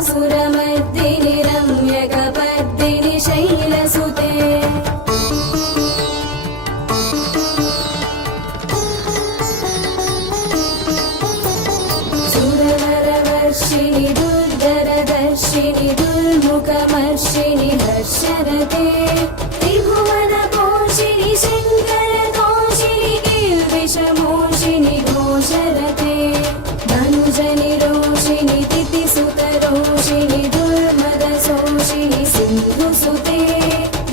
महिषासुरमर्दिनि रम्यकपर्दिनि शैलसुते सुरवरवर्षिणि दुर्धरदर्शिनि दुर्मुखमर्षिणि हर्षरते त्रिभुवनपोषिणि शङ्करतोषिणि किल्बिषमोषिणि घोषरते धनुजनि रोषिणि तिथिसुतरोषिणि दुर्मदशोषिणि सिन्धुसुते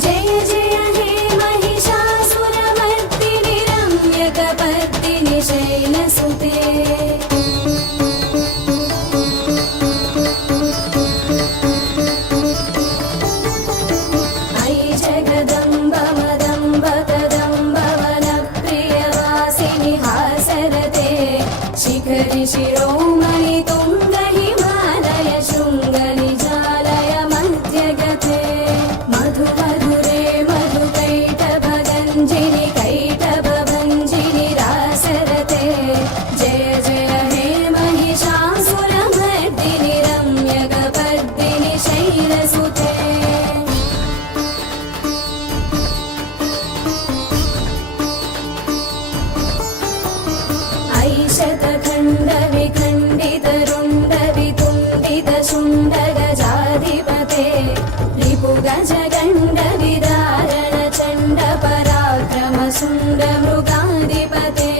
जय जय हे महिषासुरमर्दिनि रम्यकपर्दिनि शैलसुते शिखरि शिरोमणि तुङ्ग हिमालय शृङ्गनिजालय मध्यगते मधुमधुरे मधुकैटभगञ्जिनि कैटभभञ्जिनि रासरते जय जय हे महिषासुरमर्दिनि रम्यकपर्दिनि शैलसुते शुण्डगजाधिपते रिपुगजगण्डविदारणचण्डपराक्रमशुण्डमृगाधिपते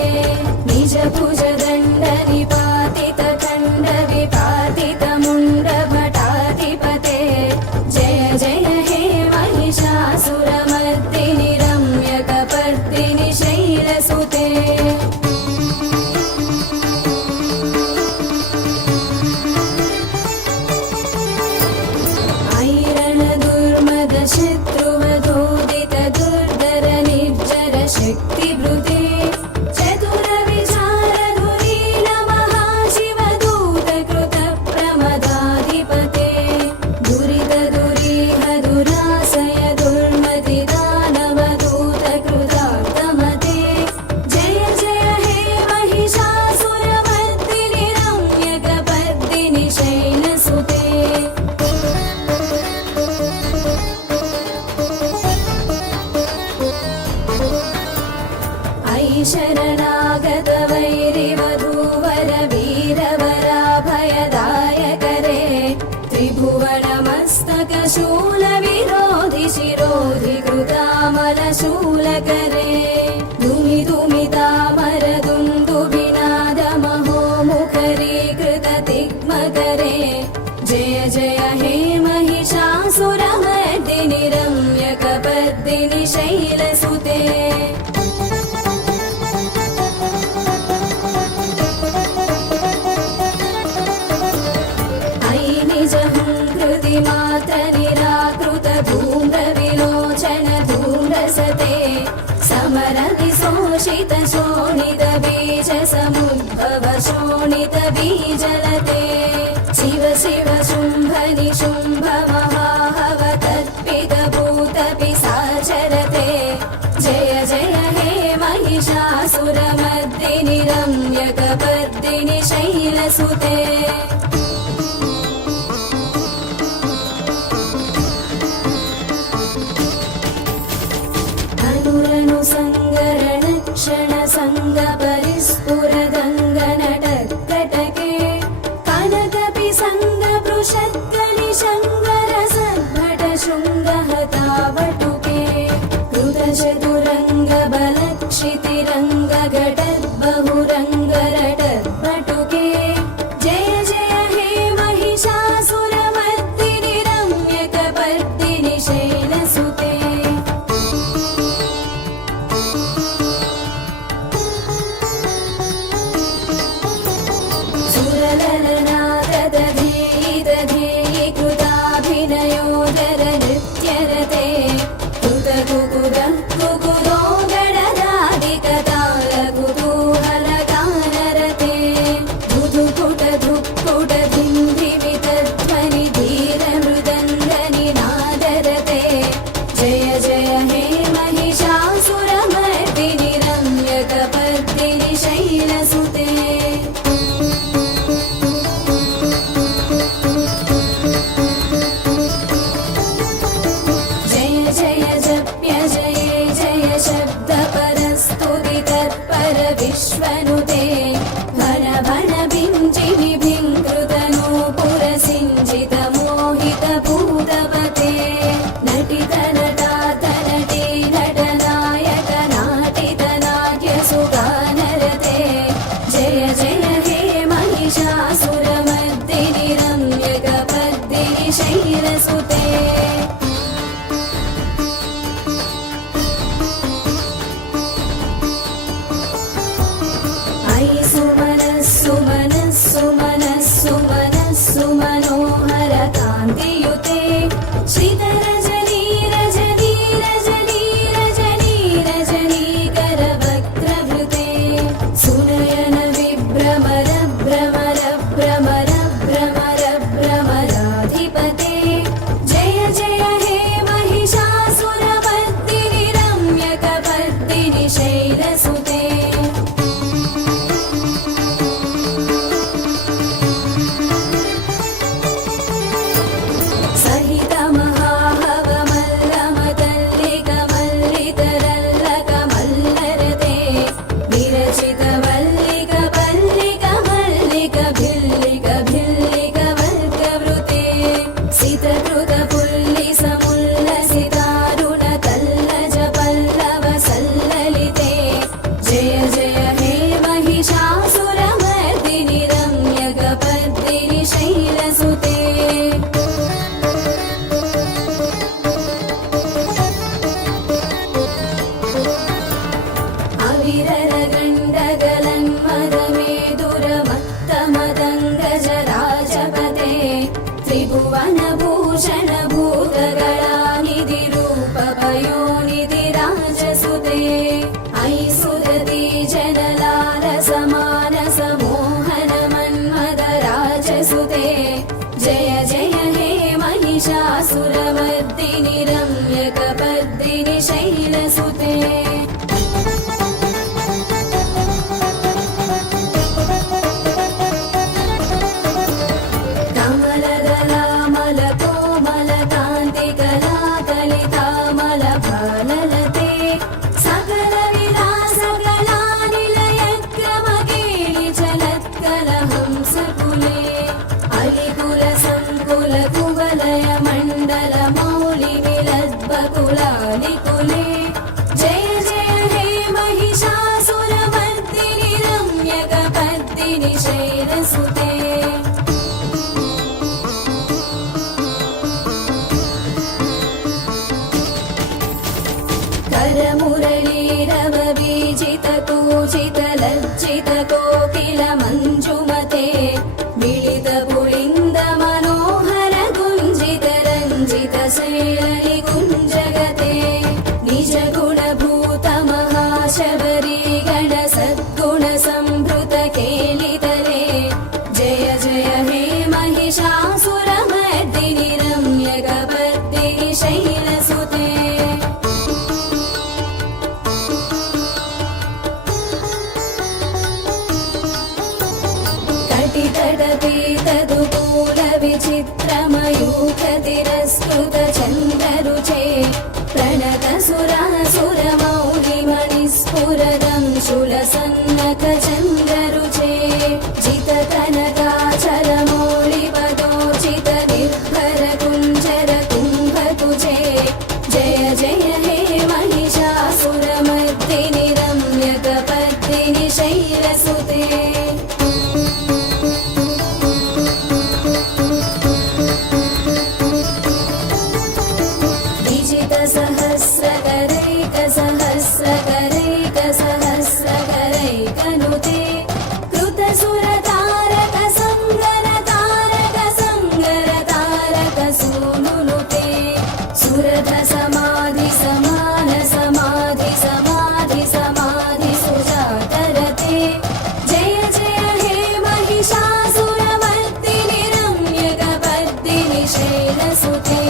निजभुजदण्डनिपातितखण्डविपातितमुण्डभटाधिपते जय जय हे महिषासुरमर्दिनि रम्यकपर्दिनि शैलसुते शत्रुवधोदित दुर्धर निर्जर शक्तिभृते चतुर विचारधुरीन महाशिवदूत कृत प्रमदाधिपते दुरित दुरीह दुरासय दुर्मति दानवदूत कृतार्थमते जय जय हे महिषासुरमर्दिनि रम्यकपर्दिनि शैलसुते शरणागत वैरिवधूवर वीरवराभयदायकरे त्रिभुवनमस्तक शूलविरोधि शिरोधि कृतामलशूलकरे धूमि धूमितामर दुन्दुभिनाद महोमुखरीकृत तिग्मकरे जय जय हे महिषासुरमर्दिनि रम्यकपर्दिनि शैलसुते मात्र निराकृत धूम्रविलोचन धूम्रसते समर विशोषित शोणित बीज समुद्भव शोणित बीजलते शिव शिव शुम्भ निशुम्भ महाहव तत्पित भूत पिसा महिषासुरमर्दिनि रम्यकपर्दिनि शैलसुते सङ्गरणक्षणसङ्गपरिस्फुरदङ्गनटकटके कनकपि सङ्गपृषद्गलिशङ्गरसद्भटशृङ्गहतावटुके कृतचतुरङ्गबलक्षितिरङ्गघटद्बहुरङ्गरटद्भटुके जय जय हे महिषासुरमर्दिनि रम्यकपर्दिनि शैलसुते सुरललनादधेयि कृताभिनयोदर नृत्यरते कुकुदो गडदादिकतालकुतूहलगानरते धुधुकुटधुक्कुटधिन्धिमितध्वनि धीरमृदङ्गनिनादरते जय जय हे महिषासुरमर्दिनि रम्यकपर्दिनि शैलसुते विश्वनुते भन भन भिञ्जिनि भिङ्कृतनूपुरसिञ्जित मोहित भूतपते नटित नटात नटी नटनायक नाटित नाट्यसुगानरते जय जय हे महिषासुरमर्दिनि रम्यकपर्दिनि शैलसुते मनोहर कान्तियुते श्रीधरजनी रजनी रजनी रजनी रजनीकरवक्त्रवृते सुनयन विभ्रमर भ्रमर भ्रमर भ्रमर भ्रमराधिपते जय जय हे महिषासुरमर्दिनि रम्यकपर्दिनि शैलसुते त्रिभुवनभूषण भूतगणानिधि रूपपयोनिधि राजसुते ऐसुदति जनलालसमानस मोहन मन्मद राजसुते जय जय हे महिषासुरमर्दिनि रम्यकपर्दिनि शैलसुते ललते सकल विलास कलानिलय क्रमकेलि चलत्कलहंसकुले अलिकुल संकुल कुवलय मण्डल मौलि विलद्बकुलालिकुले जय जय हे महिषासुरमर्दिनि रम्यकपर्दिनि शैलसुते मुरलीरवबीजितकूजित लज्जित कोकिल मञ्जुमते मिलित पुलिन्द मनोहर गुञ्जित रञ्जित शैलि गुञ्जगते निज गुणभूत महाशबरी गण सद्गुण संभृत केलितले जय जय हे महिषासुरमर्दिनि रम्यकपर्दिनि शैलसुते चित्रमयूखतिरस्कृतचन्द्ररुचे प्रणतसुरासुरमौलिमणिस्फुरदं शूलसन्नखचन्द्ररुचे जितकनकाचलमौलिपदोचितनिर्भरकुञ्जरकुम्भतुजे जय जय हे महिषासुरमर्दिनि रम्यकपर्दिनि शैलसुते सहस्रकरैकसहस्रकरैकसहस्रकरैकनुते कृतसुरतारकसङ्गरतारकसङ्गरतारकसूनुनुते सुरथसमाधिसमानसमाधिसमाधिसुजातरते जय जय हे महिषासुरमर्दिनि रम्यकपर्दिनि शैलसुते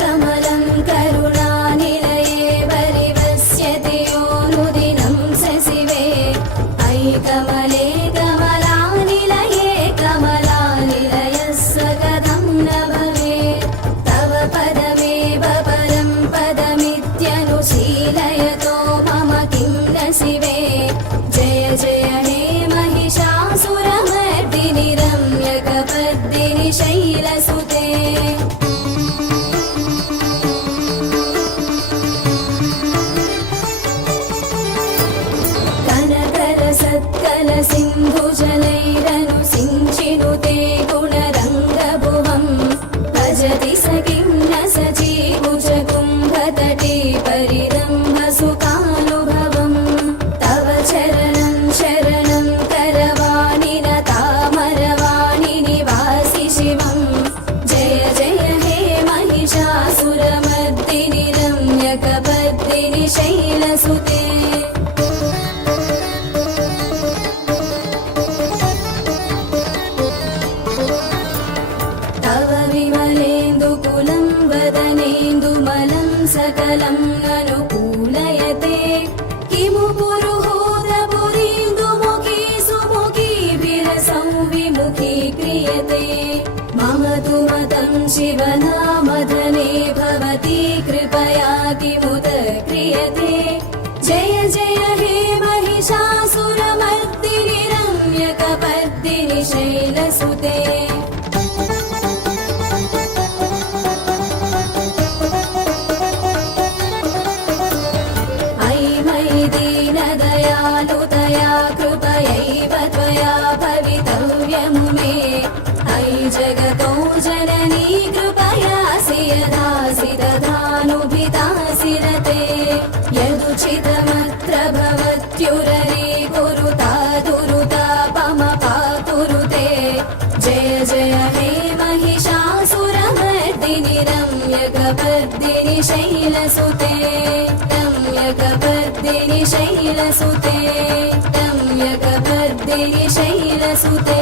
कमलं करुणानिलये परिवस्यति योनुदिनं सशिवे अयि कमले कमलानिलये कमलानिलयस्वगतं न भवेत् तव पदमेव परं पदमित्यनुशीलयतो मम किं न शिवे जय जय हे महिषासुरमर्दिनि रम्यकपर्दिनि शैलसुते सिन्धुजलैरनुसिञ्चिनुते गुणरङ्गभुवं भजति स किं न सजीकुजकुम्भतटे परिरम्भसुखानुभवं तव चरणं शरणं करवाणि न तामरवाणि निवासि शिवं जय जय हे महिषासुरमर्दिनि रम्यकपर्दिनि शैलसुते वदनेन्दुमलं सकलं अनुकूलयते किमु पुरुहूतपुरीन्दुमुखी सुमुखी विरसौ विमुखी क्रियते मम तु मतं शिवनामधने भवती कृपया किमुत क्रियते जय जय हे महिषासुरमर्दिनि रम्यकपर्दिनि शैलसुते दीनदयालुतया कृपयैव त्वया भवितव्यं मे अयि जगतो जननी कृपयासि यदासि तथानुभितासि रते यदुचितमत्र भवत्युररे कुरुतादुरुतापमपाकुरुते जय जय हे महिषासुरमर्दिनि रम्यकपर्दिनि शैलसुते रम्यकपर्दिनि शैलसुते रम्यकपर्दिनि शैलसुते